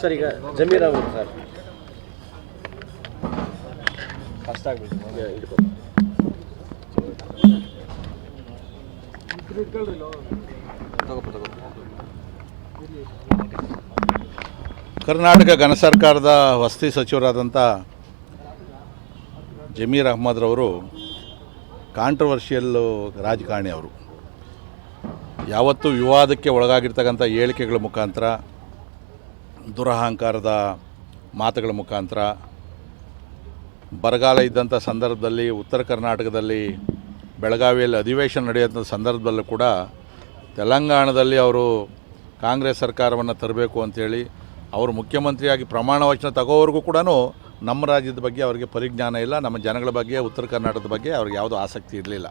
Sir, ಈಗ Zameer sir. ಕಷ್ಟ ಆಗ್ಬಿಟ್ಟು ಕರ್ನಾಟಕ ಘನ ಸರ್ಕಾರದ ವಸತಿ ಸಚಿವರಾದಂಥ ಜಮೀರ್ ಅಹ್ಮದ್ರವರು ಕಾಂಟ್ರವರ್ಷಿಯಲ್ ರಾಜಕಾರಣಿ ಅವರು. ಯಾವತ್ತೂ ವಿವಾದಕ್ಕೆ ಒಳಗಾಗಿರ್ತಕ್ಕಂಥ ಹೇಳಿಕೆಗಳ ಮುಖಾಂತರ ದುರಹಂಕಾರದ ಮಾತುಗಳ ಮುಖಾಂತರ ಬರಗಾಲ ಇದ್ದಂಥ ಸಂದರ್ಭದಲ್ಲಿ ಉತ್ತರ ಕರ್ನಾಟಕದಲ್ಲಿ ಬೆಳಗಾವಿಯಲ್ಲಿ ಅಧಿವೇಶನ ನಡೆಯುವಂಥ ಸಂದರ್ಭದಲ್ಲೂ ಕೂಡ ತೆಲಂಗಾಣದಲ್ಲಿ ಅವರು ಕಾಂಗ್ರೆಸ್ ಸರ್ಕಾರವನ್ನು ತರಬೇಕು ಅಂಥೇಳಿ ಅವರು ಮುಖ್ಯಮಂತ್ರಿಯಾಗಿ ಪ್ರಮಾಣ ವಚನ ತಗೋವರೆಗೂ ಕೂಡ ನಮ್ಮ ರಾಜ್ಯದ ಬಗ್ಗೆ ಅವರಿಗೆ ಪರಿಜ್ಞಾನ ಇಲ್ಲ, ನಮ್ಮ ಜನಗಳ ಬಗ್ಗೆ, ಉತ್ತರ ಕರ್ನಾಟಕದ ಬಗ್ಗೆ ಅವ್ರಿಗೆ ಯಾವುದೂ ಆಸಕ್ತಿ ಇರಲಿಲ್ಲ.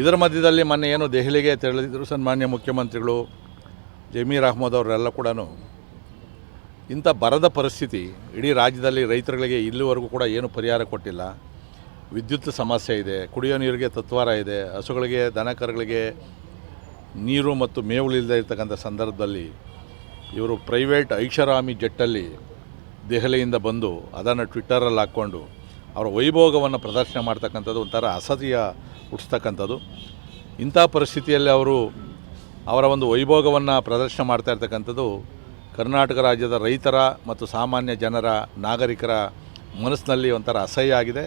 ಇದರ ಮಧ್ಯದಲ್ಲಿ ಮೊನ್ನೆ ಏನು ದೆಹಲಿಗೆ ತೆರಳಿದ್ರು ಸನ್ಮಾನ್ಯ ಮುಖ್ಯಮಂತ್ರಿಗಳು ಜಮೀರ್ ಅಹ್ಮದ್ ಅವರೆಲ್ಲ ಕೂಡ ಇಂಥ ಬರದ ಪರಿಸ್ಥಿತಿ ಇಡೀ ರಾಜ್ಯದಲ್ಲಿ ರೈತರುಗಳಿಗೆ ಇಲ್ಲಿವರೆಗೂ ಕೂಡ ಏನು ಪರಿಹಾರ ಕೊಟ್ಟಿಲ್ಲ. ವಿದ್ಯುತ್ ಸಮಸ್ಯೆ ಇದೆ, ಕುಡಿಯೋ ನೀರಿಗೆ ತತ್ವಾರ ಇದೆ, ಹಸುಗಳಿಗೆ, ದನಕರುಗಳಿಗೆ ನೀರು ಮತ್ತು ಮೇವುಗಳಿಲ್ಲದೆ ಇರ್ತಕ್ಕಂಥ ಸಂದರ್ಭದಲ್ಲಿ ಇವರು ಪ್ರೈವೇಟ್ ಐಷಾರಾಮಿ ಜೆಟ್ಟಲ್ಲಿ ದೆಹಲಿಯಿಂದ ಬಂದು ಅದನ್ನು ಟ್ವಿಟ್ಟರಲ್ಲಿ ಹಾಕ್ಕೊಂಡು ಅವರ ವೈಭೋಗವನ್ನು ಪ್ರದರ್ಶನ ಮಾಡ್ತಕ್ಕಂಥದ್ದು ಒಂಥರ ಅಸತಿಯ ಹುಟ್ಟಿಸ್ತಕ್ಕಂಥದ್ದು. ಇಂಥ ಪರಿಸ್ಥಿತಿಯಲ್ಲಿ ಅವರು ಅವರ ಒಂದು ವೈಭೋಗವನ್ನು ಪ್ರದರ್ಶನ ಮಾಡ್ತಾ ಇರ್ತಕ್ಕಂಥದ್ದು ಕರ್ನಾಟಕ ರಾಜ್ಯದ ರೈತರ ಮತ್ತು ಸಾಮಾನ್ಯ ಜನರ ನಾಗರಿಕರ ಮನಸ್ಸಿನಲ್ಲಿ ಒಂಥರ ಅಸಹ್ಯ ಆಗಿದೆ.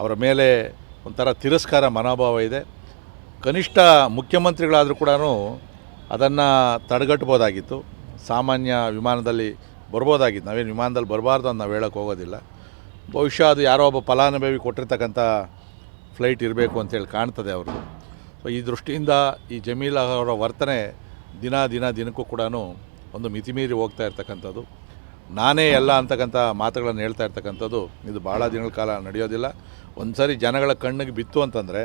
ಅವರ ಮೇಲೆ ಒಂಥರ ತಿರಸ್ಕಾರ ಮನೋಭಾವ ಇದೆ. ಕನಿಷ್ಠ ಮುಖ್ಯಮಂತ್ರಿಗಳಾದರೂ ಕೂಡ ಅದನ್ನು ತಡೆಗಟ್ಬೋದಾಗಿತ್ತು ಸಾಮಾನ್ಯ ವಿಮಾನದಲ್ಲಿ ಬರ್ಬೋದಾಗಿತ್ತು. ನಾವೇನು ವಿಮಾನದಲ್ಲಿ ಬರಬಾರ್ದು ಅಂತ ನಾವು ಹೇಳೋಕ್ಕೆ ಹೋಗೋದಿಲ್ಲ. ಬಹುಶಃ ಅದು ಯಾರೋ ಒಬ್ಬ ಫಲಾನುಭವಿ ಕೊಟ್ಟಿರ್ತಕ್ಕಂಥ ಫ್ಲೈಟ್ ಇರಬೇಕು ಅಂತೇಳಿ ಕಾಣ್ತದೆ ಅವರು ಸೊ ಈ ದೃಷ್ಟಿಯಿಂದ ಈ ಜಮೀಲ್ ಅವರ ವರ್ತನೆ ದಿನ ದಿನ ದಿನಕ್ಕೂ ಕೂಡ ಒಂದು ಮಿತಿಮೀರಿ ಹೋಗ್ತಾ ಇರ್ತಕ್ಕಂಥದ್ದು. ನಾನೇ ಎಲ್ಲ ಅಂತಕ್ಕಂಥ ಮಾತುಗಳನ್ನು ಹೇಳ್ತಾ ಇರ್ತಕ್ಕಂಥದ್ದು ಇದು ಭಾಳ ದಿನಗಳ ಕಾಲ ನಡೆಯೋದಿಲ್ಲ. ಒಂದು ಸಾರಿ ಜನಗಳ ಕಣ್ಣಿಗೆ ಬಿತ್ತು ಅಂತಂದರೆ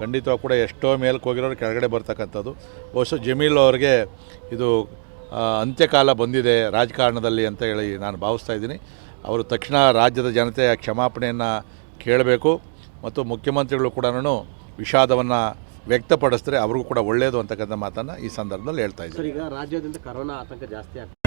ಖಂಡಿತವಾಗಿ ಕೂಡ ಎಷ್ಟೋ ಮೇಲಕ್ಕೆ ಹೋಗಿರೋರು ಕೆಳಗಡೆ ಬರ್ತಕ್ಕಂಥದ್ದು. ಬಹುಶಃ ಜಮೀಲ್ ಅವ್ರಿಗೆ ಇದು ಅಂತ್ಯಕಾಲ ಬಂದಿದೆ ರಾಜಕಾರಣದಲ್ಲಿ ಅಂತ ಹೇಳಿ ನಾನು ಭಾವಿಸ್ತಾ ಇದ್ದೀನಿ. ಅವರು ತಕ್ಷಣ ರಾಜ್ಯದ ಜನತೆಯ ಕ್ಷಮಾಪಣೆಯನ್ನು ಕೇಳಬೇಕು. ಮತ್ತು ಮುಖ್ಯಮಂತ್ರಿಗಳು ಕೂಡ ವಿಷಾದವನ್ನು ವ್ಯಕ್ತಪಡಿಸಿದ್ರೆ ಅವ್ರಿಗೂ ಕೂಡ ಒಳ್ಳೆಯದು ಅಂತಕ್ಕಂಥ ಮಾತನ್ನು ಈ ಸಂದರ್ಭದಲ್ಲಿ ಹೇಳ್ತಾ ಇದ್ದೀವಿ. ಈಗ ರಾಜ್ಯದಿಂದ ಕರೋನಾ ಆತಂಕ ಜಾಸ್ತಿ ಆಗ್ತದೆ